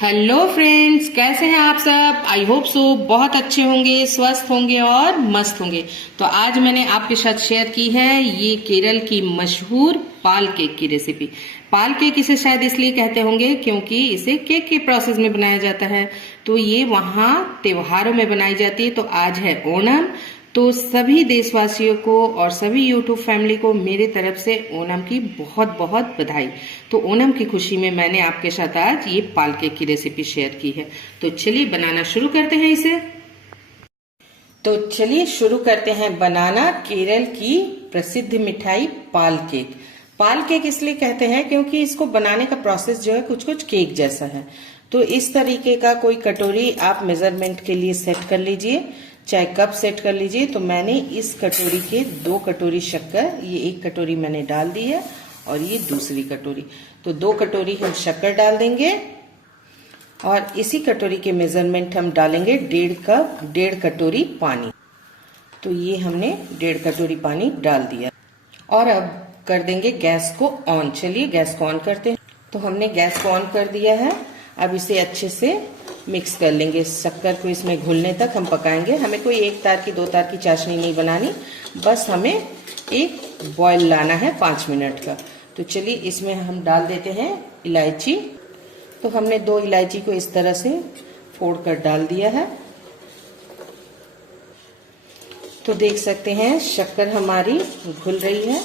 Hello friends, कैसे हैं आप सब। आई होप सो बहुत अच्छे होंगे, स्वस्थ होंगे और मस्त होंगे। तो आज मैंने आपके साथ शेयर की है ये केरल की मशहूर पाल केक की रेसिपी। पाल केक इसे शायद इसलिए कहते होंगे क्योंकि इसे केक के प्रोसेस में बनाया जाता है। तो ये वहाँ त्योहारों में बनाई जाती है। तो आज है ओणम। तो सभी देशवासियों को और सभी यूट्यूब फैमिली को मेरे तरफ से ओणम की बहुत बहुत बधाई। तो ओणम की खुशी में मैंने आपके साथ आज ये पाल केक की रेसिपी शेयर की है। तो चलिए बनाना शुरू करते हैं इसे। तो चलिए शुरू करते हैं बनाना केरल की प्रसिद्ध मिठाई पाल केक। पाल केक इसलिए कहते हैं क्योंकि इसको बनाने का प्रोसेस जो है कुछ कुछ केक जैसा है। तो इस तरीके का कोई कटोरी आप मेजरमेंट के लिए सेट कर लीजिए, चाहे कप सेट कर लीजिए। तो मैंने इस कटोरी के 2 कटोरी शक्कर, ये 1 कटोरी मैंने डाल दी है और ये दूसरी कटोरी, तो 2 कटोरी हम शक्कर डाल देंगे। और इसी कटोरी के मेजरमेंट हम डालेंगे 1.5 कप 1.5 कटोरी पानी। तो ये हमने 1.5 कटोरी पानी डाल दिया और अब कर देंगे गैस को ऑन। चलिए गैस को ऑन करते हैं। तो हमने गैस को ऑन कर दिया है। अब इसे अच्छे से मिक्स कर लेंगे। शक्कर को इसमें घुलने तक हम पकाएंगे। हमें कोई 1 तार की 2 तार की चाशनी नहीं बनानी, बस हमें एक बॉयल लाना है 5 मिनट का। तो चलिए इसमें हम डाल देते हैं इलायची। तो हमने 2 इलायची को इस तरह से फोड़ कर डाल दिया है। तो देख सकते हैं शक्कर हमारी घुल रही है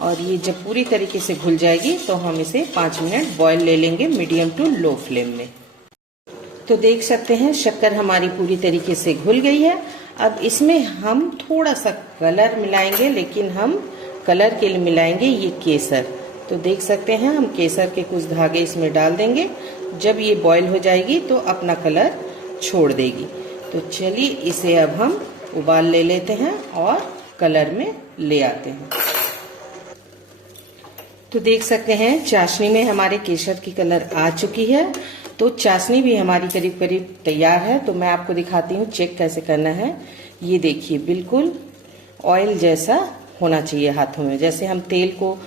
और ये जब पूरी तरीके से घुल जाएगी तो हम इसे 5 मिनट बॉयल ले लेंगे मीडियम टू लो फ्लेम में। तो देख सकते हैं शक्कर हमारी पूरी तरीके से घुल गई है। अब इसमें हम थोड़ा सा कलर मिलाएंगे, लेकिन हम कलर के लिए मिलाएंगे ये केसर। तो देख सकते हैं हम केसर के कुछ धागे इसमें डाल देंगे। जब ये बॉईल हो जाएगी तो अपना कलर छोड़ देगी। तो चलिए इसे अब हम उबाल ले लेते हैं और कलर में ले आते हैं। तो देख सकते हैं चाशनी में हमारे केसर की कलर आ चुकी है। तो चाशनी भी हमारी करीब करीब तैयार है। तो मैं आपको दिखाती हूँ चेक कैसे करना है। ये देखिए बिल्कुल ऑयल जैसा होना चाहिए हाथों में, जैसे हम तेल को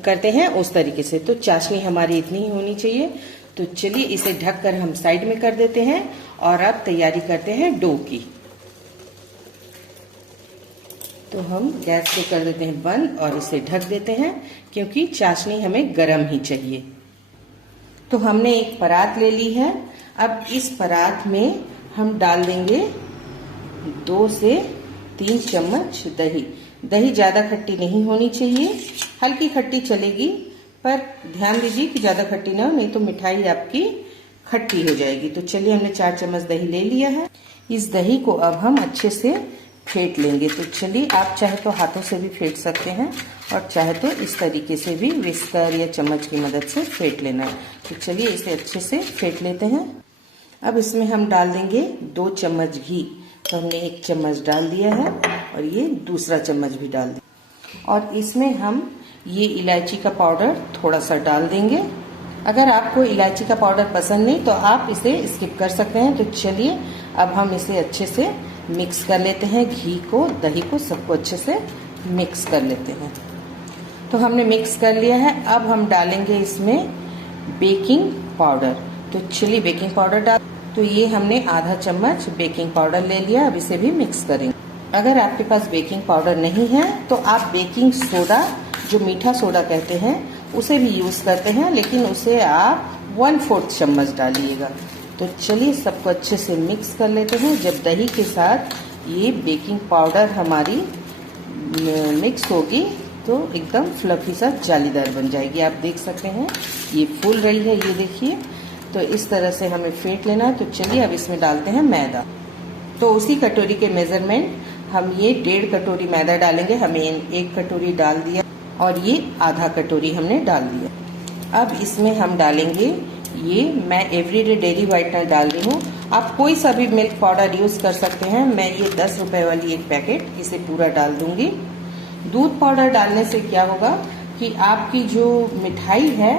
करते हैं उस तरीके से। तो चाशनी हमारी इतनी ही होनी चाहिए। तो चलिए इसे ढककर हम साइड में कर देते हैं और अब तैयारी करते हैं डो की। तो हम गैस को कर देते हैं बंद और इसे ढक देते हैं क्योंकि चाशनी हमें गर्म ही चाहिए। तो हमने एक परात ले ली है। अब इस परात में हम डाल देंगे 2 से 3 चम्मच दही। दही ज्यादा खट्टी नहीं होनी चाहिए, हल्की खट्टी चलेगी, पर ध्यान दीजिए कि ज्यादा खट्टी ना हो, नहीं तो मिठाई आपकी खट्टी हो जाएगी। तो चलिए हमने 4 चम्मच दही ले लिया है। इस दही को अब हम अच्छे से फेंट लेंगे। तो चलिए आप चाहे तो हाथों से भी फेंट सकते हैं और चाहे तो इस तरीके से भी विस्कर या चम्मच की मदद से फेंट लेना है। तो चलिए इसे अच्छे से फेंट लेते हैं। अब इसमें हम डाल देंगे 2 चम्मच घी। तो हमने 1 चम्मच डाल दिया है और ये दूसरा चम्मच भी डाल दिया। और इसमें हम ये इलायची का पाउडर थोड़ा सा डाल देंगे। अगर आपको इलायची का पाउडर पसंद नहीं तो आप इसे स्किप कर सकते हैं। तो चलिए अब हम इसे अच्छे से मिक्स कर लेते हैं। घी को, दही को, सबको अच्छे से मिक्स कर लेते हैं। तो हमने मिक्स कर लिया है। अब हम डालेंगे इसमें बेकिंग पाउडर। तो चलिए बेकिंग पाउडर डाल। तो ये हमने आधा चम्मच बेकिंग पाउडर ले लिया। अब इसे भी मिक्स करेंगे। अगर आपके पास बेकिंग पाउडर नहीं है तो आप बेकिंग सोडा, जो मीठा सोडा कहते हैं, उसे भी यूज करते हैं, लेकिन उसे आप 1/4 चम्मच डालिएगा। तो चलिए सबको अच्छे से मिक्स कर लेते हैं। जब दही के साथ ये बेकिंग पाउडर हमारी मिक्स होगी तो एकदम फ्लफी सा जालीदार बन जाएगी। आप देख सकते हैं ये फूल रही है, ये देखिए। तो इस तरह से हमें फेंट लेना है। तो चलिए अब इसमें डालते हैं मैदा। तो उसी कटोरी के मेजरमेंट हम ये 1.5 कटोरी मैदा डालेंगे। हमें 1 कटोरी डाल दिया और ये आधा कटोरी हमने डाल दिया। अब इसमें हम डालेंगे ये, मैं एवरीडे डेयरी व्हाइटनर डाल रही हूँ। आप कोई सा भी मिल्क पाउडर यूज कर सकते हैं। मैं ये 10 रुपए वाली एक पैकेट, इसे पूरा डाल दूंगी। दूध पाउडर डालने से क्या होगा कि आपकी जो मिठाई है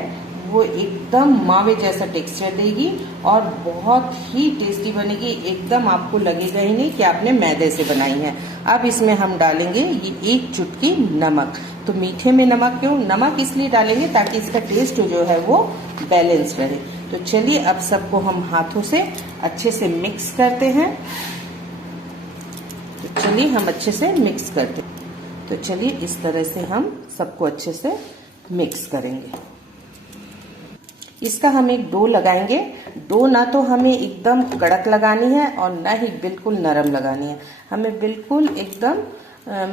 वो एकदम मावे जैसा टेक्सचर देगी और बहुत ही टेस्टी बनेगी। एकदम आपको लगेगा ही नहीं कि आपने मैदे से बनाई है। अब इसमें हम डालेंगे ये 1 चुटकी नमक। तो मीठे में नमक क्यों? नमक इसलिए डालेंगे ताकि इसका टेस्ट जो है वो बैलेंस रहे। तो चलिए अब सबको हम हाथों से अच्छे से मिक्स करते हैं। तो चलिए हम अच्छे से मिक्स करते हैं। तो चलिए इस तरह से हम सबको अच्छे से मिक्स करेंगे। इसका हम एक डो लगाएंगे। डो ना तो हमें एकदम कड़क लगानी है और ना ही बिल्कुल नरम लगानी है। हमें बिल्कुल एकदम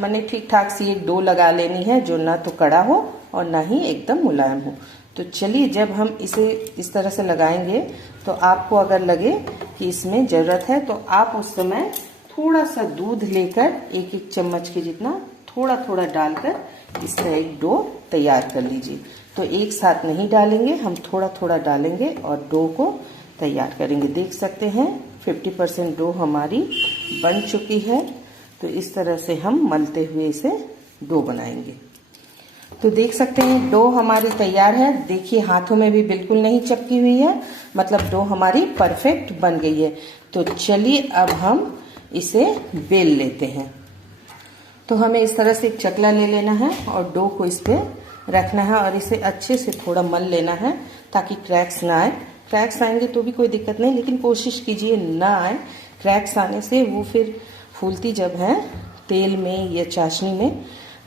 माने ठीक ठाक सी एक डो लगा लेनी है, जो ना तो कड़ा हो और ना ही एकदम मुलायम हो। तो चलिए जब हम इसे इस तरह से लगाएंगे तो आपको अगर लगे कि इसमें जरूरत है तो आप उस समय थोड़ा सा दूध लेकर एक एक चम्मच के जितना थोड़ा थोड़ा डालकर इसका एक डो तैयार कर लीजिए। तो एक साथ नहीं डालेंगे, हम थोड़ा थोड़ा डालेंगे और डो को तैयार करेंगे। देख सकते हैं 50% डो हमारी बन चुकी है। तो इस तरह से हम मलते हुए इसे डो बनाएंगे। तो देख सकते हैं डो हमारी तैयार है। देखिए हाथों में भी बिल्कुल नहीं चिपकी हुई है, मतलब डो हमारी परफेक्ट बन गई है। तो चलिए अब हम इसे बेल लेते हैं। तो हमें इस तरह से एक चकला ले लेना है और डो को इस पे रखना है और इसे अच्छे से थोड़ा मल लेना है ताकि क्रैक्स ना आए। क्रैक्स आएंगे तो भी कोई दिक्कत नहीं, लेकिन कोशिश कीजिए ना आए। क्रैक्स आने से वो फिर फूलती जब है तेल में या चाशनी में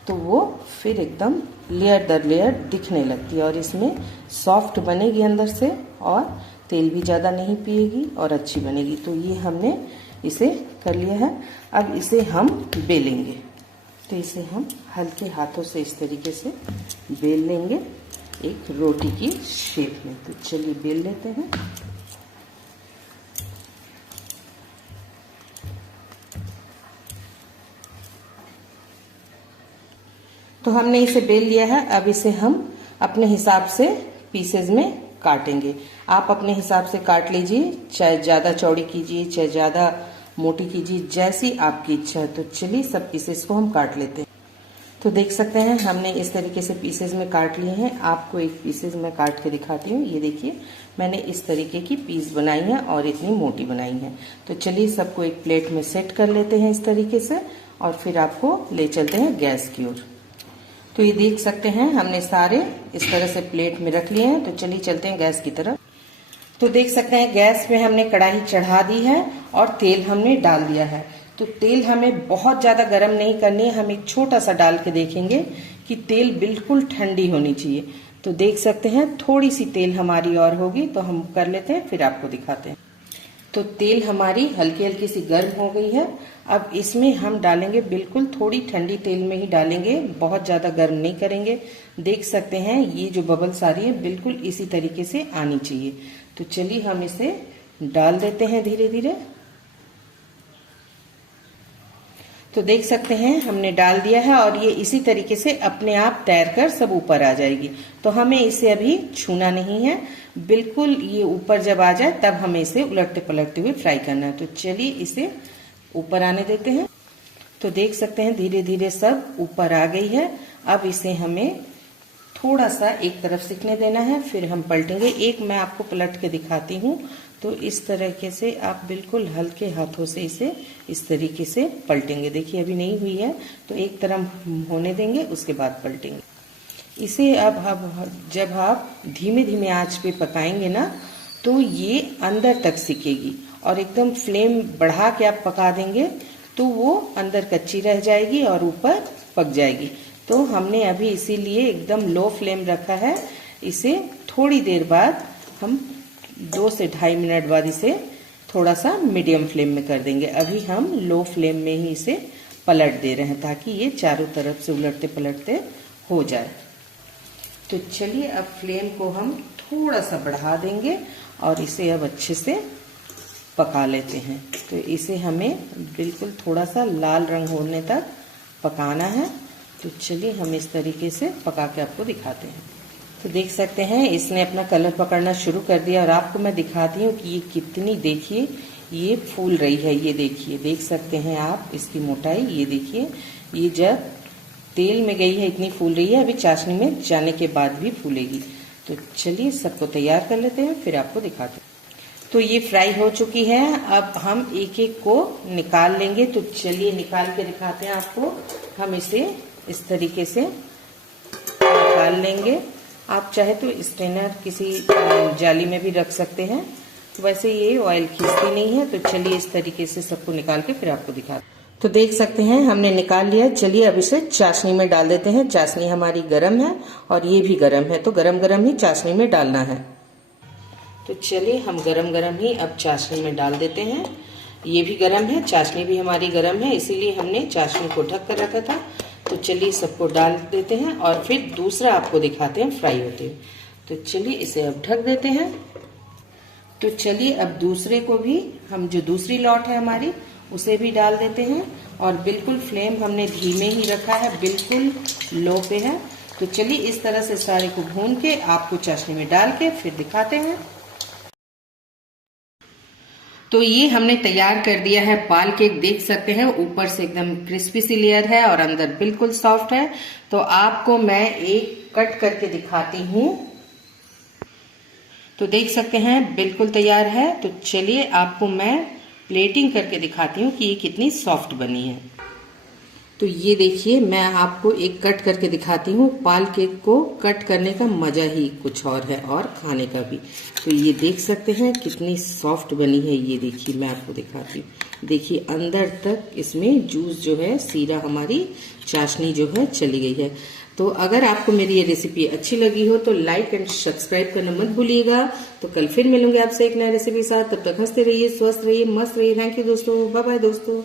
तो वो फिर एकदम लेयर दर लेयर दिखने लगती है और इसमें सॉफ्ट बनेगी अंदर से और तेल भी ज़्यादा नहीं पिएगी और अच्छी बनेगी। तो ये हमने इसे कर लिया है। अब इसे हम बेलेंगे। तो इसे हम हल्के हाथों से इस तरीके से बेल लेंगे एक रोटी की शेप में। तो चलिए बेल लेते हैं। तो हमने इसे बेल लिया है। अब इसे हम अपने हिसाब से पीसेज में काटेंगे। आप अपने हिसाब से काट लीजिए, चाहे ज़्यादा चौड़ी कीजिए चाहे ज़्यादा मोटी कीजिए, जैसी आपकी इच्छा है। तो चलिए सब पीसेस को हम काट लेते हैं। तो देख सकते हैं हमने इस तरीके से पीसेस में काट लिए हैं। आपको एक पीसेस में काट के दिखाती हूँ। ये देखिए मैंने इस तरीके की पीस बनाई है और इतनी मोटी बनाई है। तो चलिए सबको एक प्लेट में सेट कर लेते हैं इस तरीके से और फिर आपको ले चलते हैं गैस की ओर। तो ये देख सकते हैं हमने सारे इस तरह से प्लेट में रख लिए हैं। तो चलिए चलते हैं गैस की तरफ। तो देख सकते हैं गैस में हमने कढ़ाई चढ़ा दी है और तेल हमने डाल दिया है। तो तेल हमें बहुत ज्यादा गर्म नहीं करनी है, हम एक छोटा सा डाल के देखेंगे कि तेल बिल्कुल ठंडी होनी चाहिए। तो देख सकते हैं थोड़ी सी तेल हमारी और होगी तो हम कर लेते हैं, फिर आपको दिखाते हैं। तो तेल हमारी हल्की हल्की सी गर्म हो गई है। अब इसमें हम डालेंगे बिल्कुल थोड़ी ठंडी तेल में ही डालेंगे, बहुत ज्यादा गर्म नहीं करेंगे। देख सकते हैं ये जो बबल्स आ रही है बिल्कुल इसी तरीके से आनी चाहिए। तो चलिए हम इसे डाल देते हैं धीरे धीरे। तो देख सकते हैं हमने डाल दिया है और ये इसी तरीके से अपने आप तैरकर सब ऊपर आ जाएगी। तो हमें इसे अभी छूना नहीं है, बिल्कुल ये ऊपर जब आ जाए तब हमें इसे उलटते पलटते हुए फ्राई करना है। तो चलिए इसे ऊपर आने देते हैं। तो देख सकते हैं धीरे धीरे सब ऊपर आ गई है। अब इसे हमें थोड़ा सा एक तरफ सिकने देना है, फिर हम पलटेंगे। एक मैं आपको पलट के दिखाती हूँ। तो इस तरीके से आप बिल्कुल हल्के हाथों से इसे इस तरीके से पलटेंगे। देखिए अभी नहीं हुई है तो एक तरफ होने देंगे, उसके बाद पलटेंगे इसे। अब जब आप धीमे धीमे आंच पे पकाएंगे ना तो ये अंदर तक सिकेगी और एकदम फ्लेम बढ़ा के आप पका देंगे तो वो अंदर कच्ची रह जाएगी और ऊपर पक जाएगी। तो हमने अभी इसीलिए एकदम लो फ्लेम रखा है। इसे थोड़ी देर बाद हम 2 से 2.5 मिनट बाद इसे थोड़ा सा मीडियम फ्लेम में कर देंगे। अभी हम लो फ्लेम में ही इसे पलट दे रहे हैं ताकि ये चारों तरफ से उलटते पलटते हो जाए। तो चलिए अब फ्लेम को हम थोड़ा सा बढ़ा देंगे और इसे अब अच्छे से पका लेते हैं। तो इसे हमें बिल्कुल थोड़ा सा लाल रंग होने तक पकाना है। तो चलिए हम इस तरीके से पका के आपको दिखाते हैं। तो देख सकते हैं इसने अपना कलर पकड़ना शुरू कर दिया और आपको मैं दिखाती हूँ कि ये कितनी, देखिए ये फूल रही है। ये देखिए, देख सकते हैं आप इसकी मोटाई। ये देखिए ये जब तेल में गई है इतनी फूल रही है, अभी चाशनी में जाने के बाद भी फूलेगी। तो चलिए सबको तैयार कर लेते हैं, फिर आपको दिखाते हैं। तो ये फ्राई हो चुकी है। अब हम एक एक को निकाल लेंगे। तो चलिए निकाल के दिखाते हैं आपको। हम इसे इस तरीके से निकाल लेंगे। आप चाहे तो स्ट्रेनर किसी जाली में भी रख सकते हैं। वैसे ये ऑयल खींचती नहीं है। तो चलिए इस तरीके से सबको निकाल के फिर आपको दिखा। तो देख सकते हैं हमने निकाल लिया। चलिए अब इसे चाशनी में डाल देते हैं। चाशनी हमारी गरम है और ये भी गरम है, तो गरम गरम ही चाशनी में डालना है। तो चलिए हम गरम गरम ही अब चाशनी में डाल देते हैं। ये भी गरम है, चाशनी भी हमारी गरम है, इसीलिए हमने चाशनी को ढक कर रखा था। तो चलिए सबको डाल देते हैं और फिर दूसरा आपको दिखाते हैं फ्राई होते हुए। तो चलिए इसे अब ढक देते हैं। तो चलिए अब दूसरे को भी हम, जो दूसरी लौट है हमारी, उसे भी डाल देते हैं। और बिल्कुल फ्लेम हमने धीमे ही रखा है, बिल्कुल लो पे है। तो चलिए इस तरह से सारे को भून के आपको चाशनी में डाल के फिर दिखाते हैं। तो ये हमने तैयार कर दिया है पाल केक। देख सकते हैं ऊपर से एकदम क्रिस्पी सी लेयर है और अंदर बिल्कुल सॉफ्ट है। तो आपको मैं एक कट करके दिखाती हूँ। तो देख सकते हैं बिल्कुल तैयार है। तो चलिए आपको मैं प्लेटिंग करके दिखाती हूँ कि ये कितनी सॉफ्ट बनी है। तो ये देखिए मैं आपको एक कट करके दिखाती हूँ। पाल केक को कट करने का मजा ही कुछ और है और खाने का भी। तो ये देख सकते हैं कितनी सॉफ्ट बनी है। ये देखिए मैं आपको दिखाती हूँ। देखिए अंदर तक इसमें जूस जो है, सीरा हमारी चाशनी जो है चली गई है। तो अगर आपको मेरी ये रेसिपी अच्छी लगी हो तो लाइक एंड सब्सक्राइब करना मत भूलिएगा। तो कल फिर मिलूंगे आपसे एक नया रेसिपी के साथ। तब तक हंसते रहिए, स्वस्थ रहिए, मस्त रहिए। थैंक यू दोस्तों, बाय बाय दोस्तों।